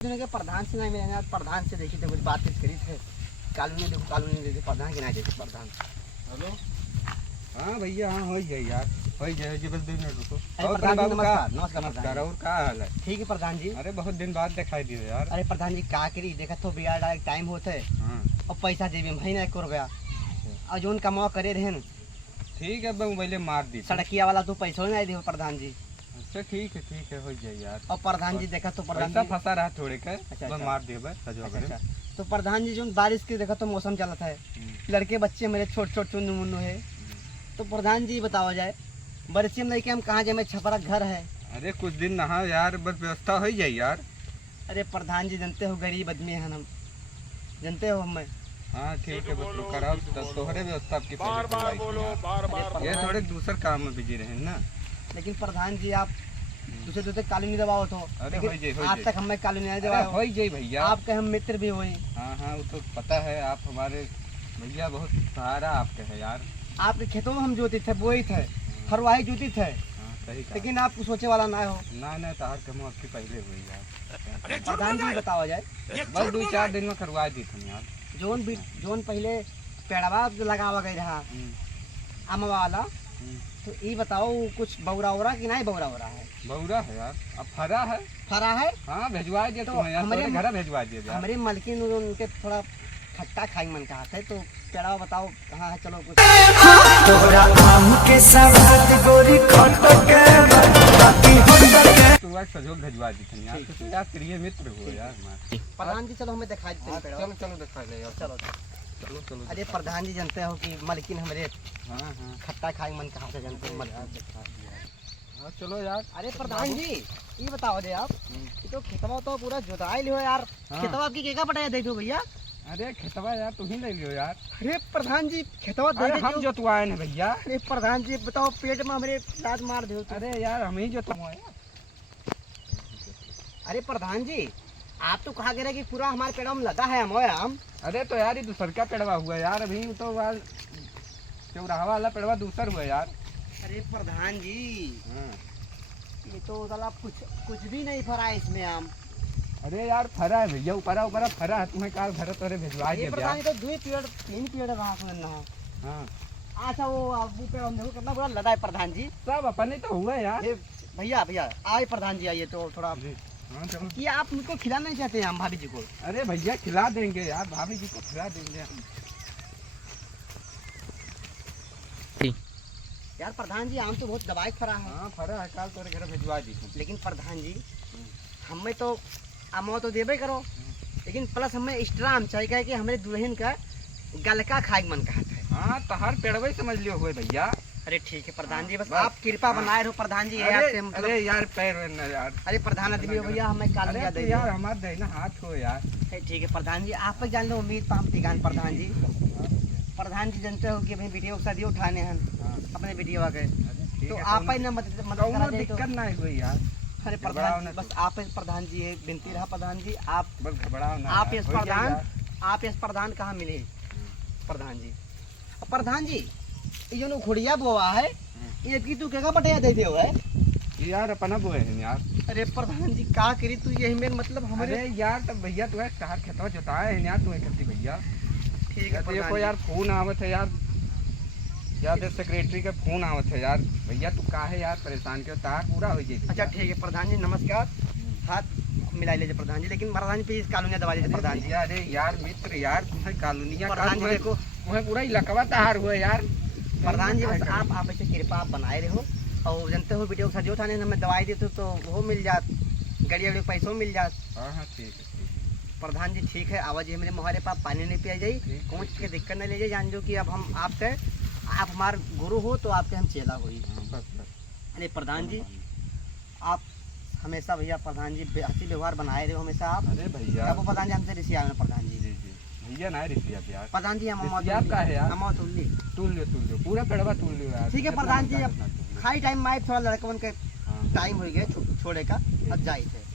के प्रधान से नहीं मिले, प्रधान से देखी तो कुछ बातचीत करी थे। कॉलोनी देखो, कॉलोनी देते प्रधान के ना देते प्रधान। हेलो, हाँ भैया, हाँ हो जाए यार, हो जाए जी, बस 2 मिनट रुको। और प्रधान जी नमस्कार। नमस्कार। और क्या हाल है? ठीक है प्रधान जी। अरे बहुत दिन बाद दिखाई दिए यार। अरे प्रधान जी का करी, देखा तो बिगाड़ डायरेक्ट टाइम होते हाँ, और पैसा देवे महीना 1 रुपया और जोन कमाओ करे रहे न ठीक है, मोबाइले मार दी सड़किया वाला तो पैसा नहीं दे प्रधान जी। अच्छा ठीक है, हो जाए यार। और प्रधान जी देखा तो प्रधान पैसा जी फंसा रहा थोड़े के, अच्छा, बस अच्छा। मार दिए बस सजवा करे। अच्छा, तो प्रधान जी जो बारिश की देखा तो मौसम चलता है, लड़के बच्चे मेरे छोट छोट चुन्नू मुन्नू है, तो प्रधान जी बताओ जाए बच्चे में लेके हम कहाँ जाए, छपरा घर है। अरे कुछ दिन नहा यार, बस व्यवस्था हो जाए यार। अरे प्रधान जी जानते हो गरीब आदमी है हम, जानते हो हमें। हाँ ठीक है, बस कराओ तोहरे व्यवस्था आपकी पहले। ये थोड़े दूसरे काम में बिजी रहे ना। लेकिन प्रधान जी आप दूसरे कॉलोनी दबाओ तो, अरे लेकिन आज तक हमें कॉलोनी नहीं हो दबाओ। जाए भैया, आपके हम मित्र भी हुए। हाँ वो तो पता है, आप हमारे भैया बहुत सहारा आपके है यार। आपके खेतों में हम जोती थे, बोई थे, हरवाही जोती थे, हाँ सही कहा। लेकिन आप सोचे वाला ना हो। ना तार कम आपकी पहले हुई यार। प्रधान जी बताओ जाए बस 2-4 दिन में करवा दी थी यार। जोन पहले पेड़वा लगावा गई रहा आम वाला, तो ये बताओ कुछ बौरा उरा कि नहीं बौरा हो रहा है? बौरा है यार, अब फरा है। फरा है हाँ भेजवा दिया तो तुम्हें यार, हमारे घर भेजवा दिया यार। हमारे मालकिन उनके थोड़ा खट्टा खाई मन कहा थे, तो पेड़ा बताओ कहाँ है? चलो कुछ सहयोग भेजवा दी थी यार, तो यार प्रिय मित्र हो यार हमारे। प्रधान जी चलो हमें दिखाई देते हैं पेड़वा। चलो दिखा ले यार, चलो चलो। अरे प्रधान जी जानते हो कि मालकिन हमारे हाँ खट्टा खाई मन कहा से जानते हैं मालकिन। हाँ चलो यार। अरे प्रधान जी ये बताओ दे आप, ये तो खेतवा तो पूरा जोताई हो यार। हाँ। खेतवा आपकी केगा पटाया दे दो भैया। अरे खेतवा यार तुम ही ले लियो यार। अरे प्रधान जी खेतवा दे अरे हम दो। जोतवाए ना भैया। अरे प्रधान जी बताओ पेट में हमारे लात मार दो। अरे यार हम ही जोतवाए। अरे प्रधान जी आप तो कहा गया कि पूरा हमारे पेड़ में लगा है आम। अरे तो यार ये दूसर का पेड़वा हुआ यार, अभी तो चौराहा वाला पेड़वा दूसर हुआ यार। अरे प्रधान जी हाँ। ये तो साला कुछ भी नहीं फरा है इसमें आम। अरे यार फरा है भैया, ऊपर फरा है, तुम्हें कहा घर तोरे भिजवा ये दिया प्रधान जी तो 2 पेड़ 3 पेड़ रहा सुनना है। हाँ अच्छा वो आबू पेड़ हम देखो कितना बड़ा लदा है प्रधान जी। सब अपने तो हुआ यार। ये भैया आए प्रधान जी आइए तो थोड़ा हाँ चलो। कि आप मुझको खिलाना नहीं चाहते हैं हम भाभी जी को? अरे भैया खिला देंगे यार, भाभी जी को खिला देंगे हम। यार प्रधान जी आम तो बहुत दबाई फरा है। हाँ फरा है, काल तोरे घर भिजवा दी। लेकिन प्रधान जी हमें तो आम तो देवे करो, लेकिन प्लस हमें एक्स्ट्रा आम चाहिए कि हमारे दुल्हन का गलका खाए मन कहा था। हाँ तहार पेड़वा समझ लियो हुए भैया। अरे ठीक है प्रधान जी, बस बस। आप कृपा बनाए रहो प्रधान जी। अरे यार पैर न यार। अरे प्रधान आदमी हो भैया, हमें काल अरे तो यार हमारे दहीना हाथ हो यार। ठीक है प्रधान जी, आप पर जान लो उम्मीद पाम तिगान प्रधान जी। प्रधान जी जानते हो कि भाई वीडियो शादी उठाने हैं अपने वीडियो आ गए, तो आप ही ना मदद करा दे। दिक्कत नहीं हुई यार। अरे प्रधान जी बस आप प्रधान जी एक विनती रहा प्रधान जी, आप बस घबराओ ना। आप इस प्रधान कहाँ मिले प्रधान जी? प्रधान जी ये जो घोड़िया बोआ है ये की तू क्या बटिया दे हो है यार अपना बोए हैं यार। अरे प्रधान जी का करी तू यही में मतलब हमारे यार तब भैया तू कहा खेतवा जोताए है यार, तू करती भैया। ठीक है प्रधान देखो यार फोन आवत है यार, याद सेक्रेटरी का फोन आवत है यार। भैया तू काहे यार परेशान क्यों, तार पूरा हो जाए। अच्छा ठीक है प्रधान जी नमस्कार, हाथ मिला लीजिए प्रधान जी। लेकिन प्रधान जी प्लीज कॉलोनी दबा दीजिए प्रधान जी। अरे यार मित्र यार तुम्हें कॉलोनिया प्रधान जी देखो तुम्हें पूरा इलाका तहार हुआ यार। प्रधान जी बस आप ऐसे कृपा आप बनाए रहो, और जानते हो वीडियो सजो थाने हमें दवाई देते तो वो मिल जात, गाड़ी वाड़ी पैसों मिल जात। हाँ ठीक है प्रधान जी ठीक है, आवाज मेरे मोहरे पास पानी नहीं पिया जाए, कौन चीज की दिक्कत नहीं ले जाए। जान जो कि अब हम आपसे, आप हमारे गुरु हो तो आपके हम चेला हुई। अरे प्रधान जी आप हमेशा भैया प्रधान जी हंसी व्यवहार बनाए रहे हमेशा आप। अरे भैया अब प्रधान जी हमसे रिसिया में प्रधान जी भैया ना रिसिया यार। प्रधान जी हम का है यार, तुल लियो पूरा पेड़वा तुल लियो यार। ठीक है प्रधान जी, अब खाई टाइम में थोड़ा लड़कन के टाइम हो गया छोड़े का, अब जाए थे।